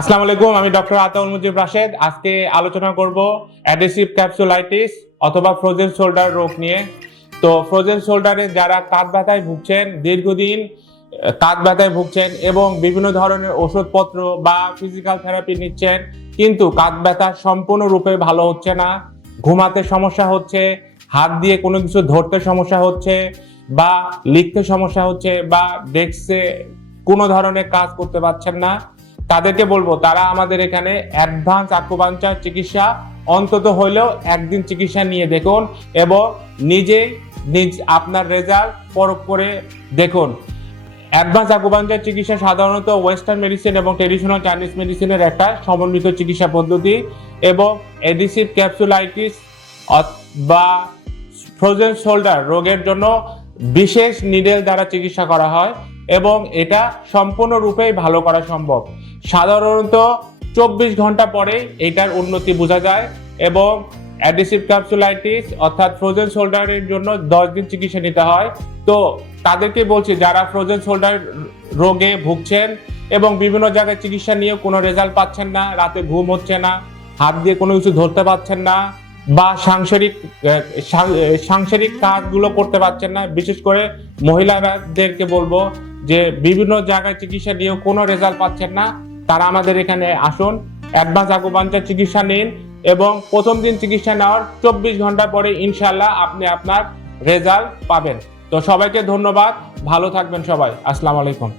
আসসালামু আলাইকুম, আমি ডক্টর আতাউল মুজিব রাশেদ। আজকে আলোচনা করব অ্যাডহেসিভ ক্যাপসুলাইটিস অথবা ফ্রোজেন শোল্ডার রোগ নিয়ে। তো ফ্রোজেন শোল্ডারে যারা কাঁধ ব্যথায় ভুগছেন, দীর্ঘদিন কাঁধ ব্যথায় ভুগছেন এবং বিভিন্ন ধরনের ওষুধপত্র বা ফিজিক্যাল থেরাপি নিচ্ছেন, কিন্তু কাঁধ ব্যথা সম্পূর্ণরূপে ভালো হচ্ছে না, ঘুমাতে সমস্যা হচ্ছে, হাত দিয়ে কোনো কিছু ধরতে সমস্যা হচ্ছে, বা লিখতে সমস্যা হচ্ছে, বা ডেস্কে কোনো ধরনের কাজ করতে পারছেন না, তাদেরকে বলবো তারা আমাদের এখানে অ্যাডভান্স আকুপাঞ্চার চিকিৎসা অন্তত হইলেও একদিন চিকিৎসা নিয়ে দেখুন এবং নিজ আপনার রেজাল্ট পরখ করে দেখুন। অ্যাডভান্স আকুপাঞ্চার চিকিৎসা সাধারণত ওয়েস্টার্ন মেডিসিন এবং ট্রেডিশনাল চাইনিজ মেডিসিনের একটা সমন্বিত চিকিৎসা পদ্ধতি এবং অ্যাডহেসিভ ক্যাপসুলাইটিস বা ফ্রোজেন শোল্ডার রোগের জন্য বিশেষ নিডেল দ্বারা চিকিৎসা করা হয় এবং এটা সম্পূর্ণরূপেই ভালো করা সম্ভব। সাধারণত 24 ঘন্টা পরে এটার উন্নতি বোঝা যায় এবং অ্যাডহেসিভ ক্যাপসুলাইটিস অর্থাৎ ফ্রোজেন শোল্ডারের জন্য 10 দিন চিকিৎসা নিতে হয়। তো তাদেরকে বলছি যারা ফ্রোজেন শোল্ডার রোগে ভুগছেন এবং বিভিন্ন জায়গায় চিকিৎসা নিয়েও কোনো রেজাল্ট পাচ্ছেন না, রাতে ঘুম হচ্ছে না, হাত দিয়ে কোনো কিছু ধরতে পারছেন না, বা সাংসারিক কাজগুলো করতে পারছেন না, বিশেষ করে মহিলাদেরকে বলবো যে বিভিন্ন জায়গায় চিকিৎসা নিয়েও কোনো রেজাল্ট পাচ্ছেন না, তারা আমাদের এখানে আসুন, অ্যাডভান্স আকুপাঞ্চার চিকিৎসা নিন এবং প্রথম দিন চিকিৎসা নেওয়ার 24 ঘন্টা পরে ইনশাআল্লাহ আপনি আপনার রেজাল্ট পাবেন। তো সবাইকে ধন্যবাদ, ভালো থাকবেন সবাই। আসসালামু আলাইকুম।